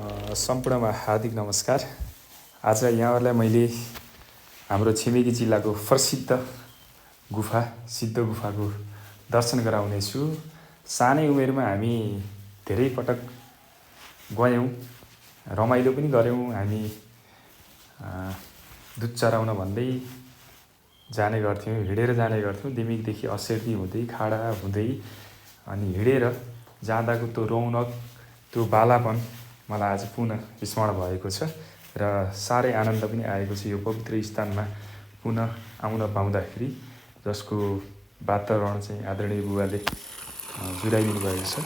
सम्पूर्णमा हार्दिक नमस्कार। आज यहाँहरूलाई मैले हाम्रो छिमेकी जिल्लाको प्रसिद्ध गुफा सिद्ध गुफाको दर्शन गराउनेछु। सानै उमेरमा हामी धेरै पटक गयौँ, रमाइलो पनि गऱ्यौँ। हामी दुध चराउन भन्दै जाने गर्थ्यौँ, हिँडेर जाने गर्थ्यौँ। दिमिकदेखि असेरदी हुँदै खाडा हुँदै अनि हिँडेर जाँदाको त्यो रौनक, त्यो बालापन मलाई आज पुनः स्मरण भएको छ र साह्रै आनन्द पनि आएको छ यो पवित्र स्थानमा पुनः आउन पाउँदाखेरि, जसको वातावरण चाहिँ आदरणीय बुबाले जुराइदिनु भएको छ।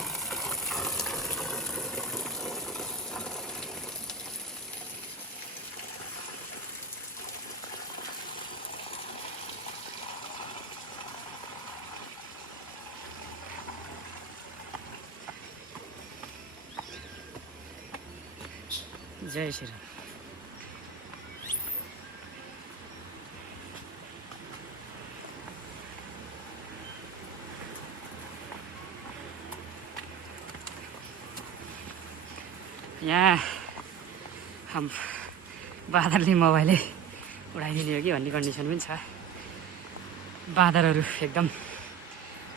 जय श्री राम। यहाँ हम बाँदरले मोबाइलै उडाइदिने हो कि भन्ने कन्डिसन पनि छ। बाँदरहरू एकदम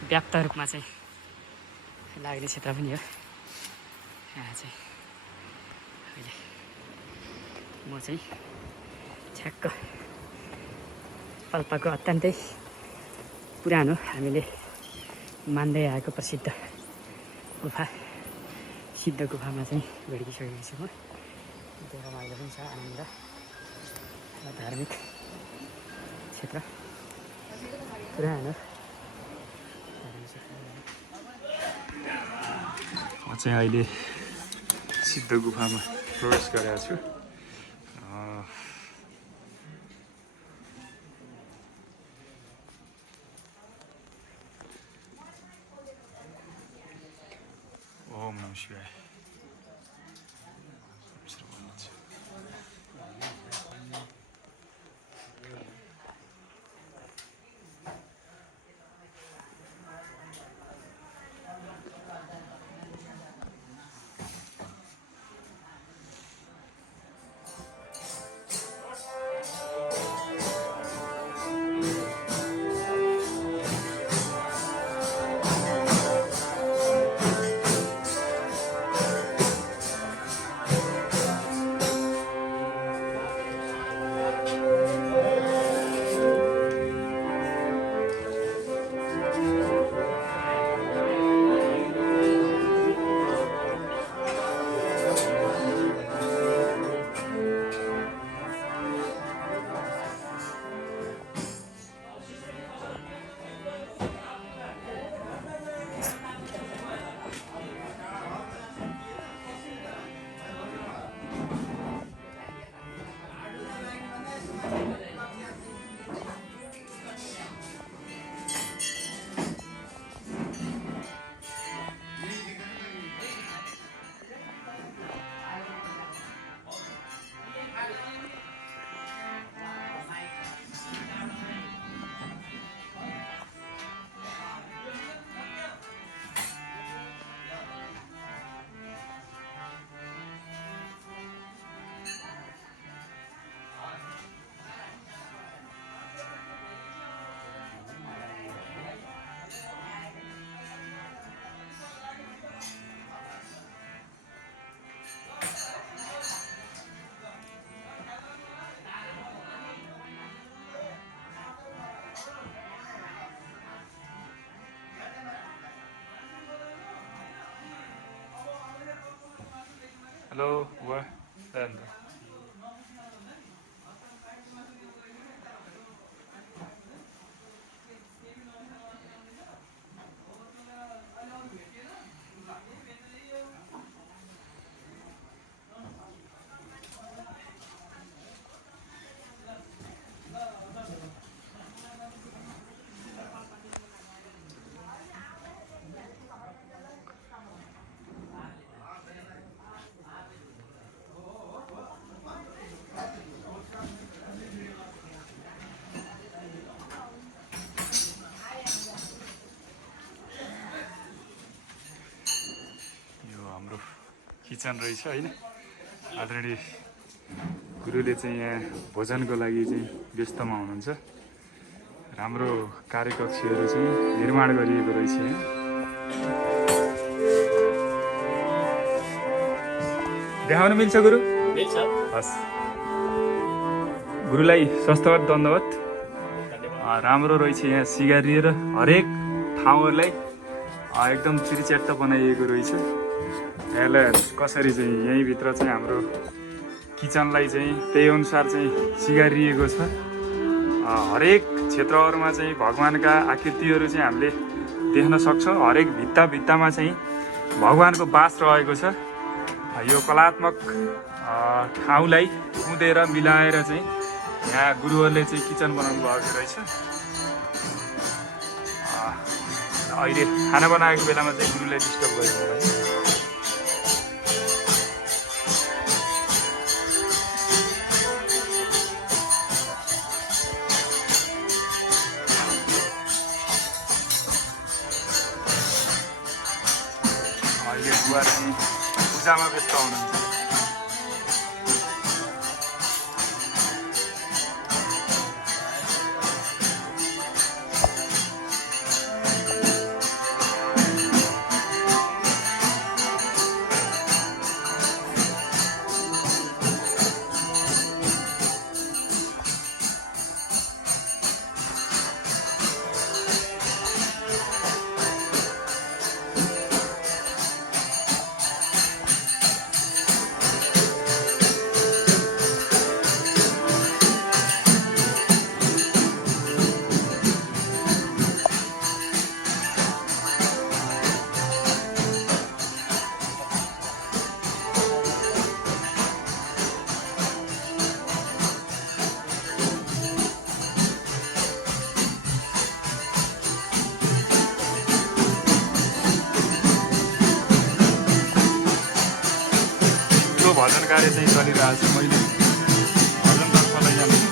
व्याप्त रूपमा चाहिँ लाग्ने क्षेत्र पनि हो। यहाँ चाहिँ अहिले म चाहिँ ठ्याक्क पाल्पाको अत्यन्तै पुरानो हामीले मान्दै आएको प्रसिद्ध गुफा सिद्ध गुफामा चाहिँ भेटिसकेको छु म। त्यो रमाइलो पनि छ, आनन्द र धार्मिक क्षेत्र पुरानो धार्मिक क्षेत्र। म चाहिँ अहिले सिद्ध गुफामा प्रवेश गरेको छु। ओम नमः शिवाय। हेलो बुवा, किचन रहेछ हैन। आदरणीय गुरुले चाहिँ यहाँ भोजनको लागि चाहिँ व्यस्तमा हुनुहुन्छ। राम्रो कार्यकक्षहरू चाहिँ निर्माण गरिएको रहेछ यहाँ। देखाउन मिल्छ गुरु? मिल्छ। हस्, गुरुलाई स्वास्थ्यवत दण्डवत। राम्रो रहेछ यहाँ सिगारिएर हरेक ठाउँहरूलाई एकदम चिरिच्याट्ट बनाइएको रहेछ। यसलाई कसरी चाहिँ यहीँभित्र चाहिँ हाम्रो किचनलाई चाहिँ त्यही अनुसार चाहिँ सिगारिएको छ। हरेक क्षेत्रहरूमा चाहिँ भगवान्का आकृतिहरू चाहिँ हामीले देख्न सक्छौँ। हरेक भित्ता भित्तामा चाहिँ भगवान्को बास रहेको छ। यो कलात्मक ठाउँलाई कुदेर मिलाएर चाहिँ यहाँ गुरुहरूले चाहिँ किचन बनाउनु भएको रहेछ। अहिले खाना बनाएको बेलामा चाहिँ गुरुले डिस्टर्ब गरेको मलाई। अहिले बुवा चाहिँ पूजामा व्यस्त हुनुहुन्छ। भजन कार्य चाहिँ चलिरहेको छ। मैले भजनतर्फ लैजान्छु।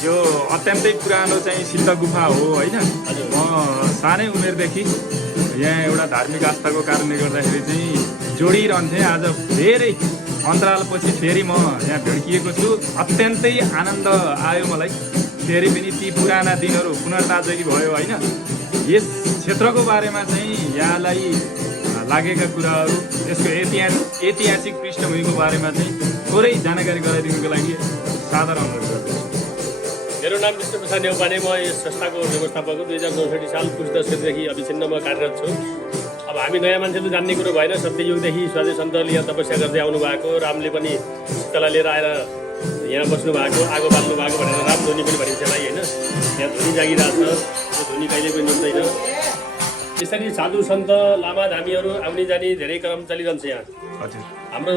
यो अत्यन्तै पुरानो चाहिँ सिद्ध गुफा हो होइन। म सानै उमेरदेखि यहाँ एउटा धार्मिक आस्थाको कारणले गर्दाखेरि चाहिँ जोडिरहन्थेँ। आज धेरै अन्तरालपछि फेरि म यहाँ भिड्किएको छु। अत्यन्तै आनन्द आयो मलाई। फेरि पनि ती पुराना दिनहरू पुनर्ताजगी भयो होइन। यस क्षेत्रको बारेमा चाहिँ यहाँलाई लागेका कुराहरू, यसको ऐतिहासिक पृष्ठभूमिको बारेमा चाहिँ थोरै जानकारी गराइदिनुको लागि साधारण अनुरोध गर्दछु। मेरो नाम विष्णुप्रसाद नेउपाने, म यस संस्थाको व्यवस्थापक हो। 2064 साल पुस 10 गतेदेखि अभिचिन्नमा कार्यरत छु। अब हामी नयाँ मान्छेले जान्ने कुरो भएन। सत्ययुगदेखि स्वादे सन्तले यहाँ तपस्या गर्दै आउनु भएको, रामले पनि शीतला लिएर आएर यहाँ बस्नु भएको, आगो बाल्नु भएको भनेर रामधुनी पनि भनिन्छ यसलाई होइन। यहाँ धुनी जागिरहेछ, त्यो धुनी कहिले पनि निल्दैन। यसरी साधु सन्त लामा धामीहरू आउने जाने धेरै क्रम चलिरहन्छ यहाँ। हजुर, हाम्रो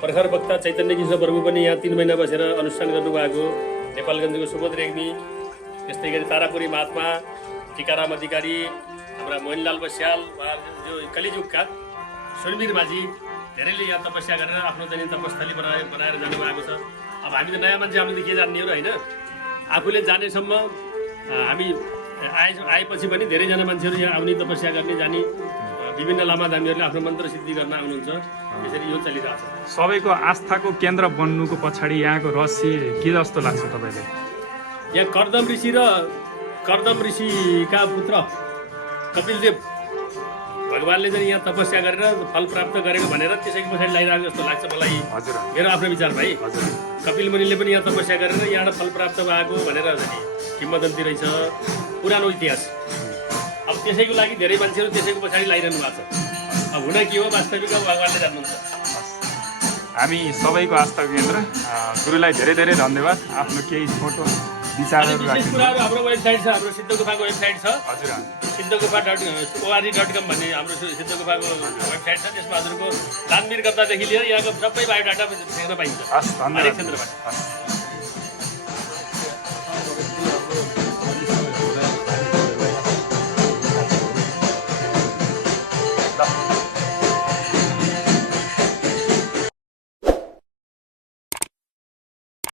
प्रखर वक्ता चैतन्य कृष्ण प्रभु पनि यहाँ 3 महिना बसेर अनुष्ठान गर्नुभएको। नेपालगञ्जको सुबोध रेग्मी, त्यस्तै गरी तारापुरी महात्मा, टिकाराम अधिकारी, हाम्रा मोहनलाल बस्याल, जो कलिजुगका सुरवीर माझी, धेरैले यहाँ तपस्या गरेर आफ्नो चाहिँ तपस्थली बनाएर जानुभएको छ। अब हामी त नयाँ मान्छे, हामीले के जान्ने हो र होइन। आफूले जानेसम्म हामी आएपछि पनि धेरैजना मान्छेहरू यहाँ आउने, तपस्या गर्ने, जाने, विभिन्न लामा धामीहरूले आफ्नो मन्त्र सिद्धि गर्न आउनुहुन्छ। यसरी यो चलिरहेको छ। सबैको आस्थाको केन्द्र बन्नुको पछाडि यहाँको रहस्य के जस्तो लाग्छ तपाईँलाई? यहाँ कर्दम ऋषि र कर्दम ऋषिका पुत्र कपिलदेव भगवान्ले चाहिँ यहाँ तपस्या गरेर फल प्राप्त गरेको भनेर त्यसैको पछाडि लगाइरहेको जस्तो लाग्छ मलाई। हजुर, मेरो आफ्नो विचार भाइ। हजुर, कपिल मुनिले पनि यहाँ तपस्या गरेर यहाँबाट फल प्राप्त भएको भनेर किम्वदन्ती रहेछ, पुरानो इतिहास। अब त्यसैको लागि धेरै मान्छेहरू त्यसैको पछाडि लगाइरहनु भएको छ। अब हुन के हो वास्तविक भगवान्ले जान्नुहुन्छ। हामी सबैको आस्थाको केन्द्र गुरुलाई धेरै धेरै धन्यवाद। आफ्नो केही छोटो विचारहरू विशेष राख्नु। कुराहरू हाम्रो वेबसाइट छ, हाम्रो सिद्ध गुफाको वेबसाइट छ, हजुर, siddhagufa.org.com भन्ने हाम्रो सिद्ध गुफाको वेबसाइट छ। त्यसमा हजुरको दानवीर गर्दादेखि लिएर यहाँको सबै बायोडाटा देख्न पाइन्छ हस्, हरेक धन्यवाद। क्षेत्रबाट। हस्।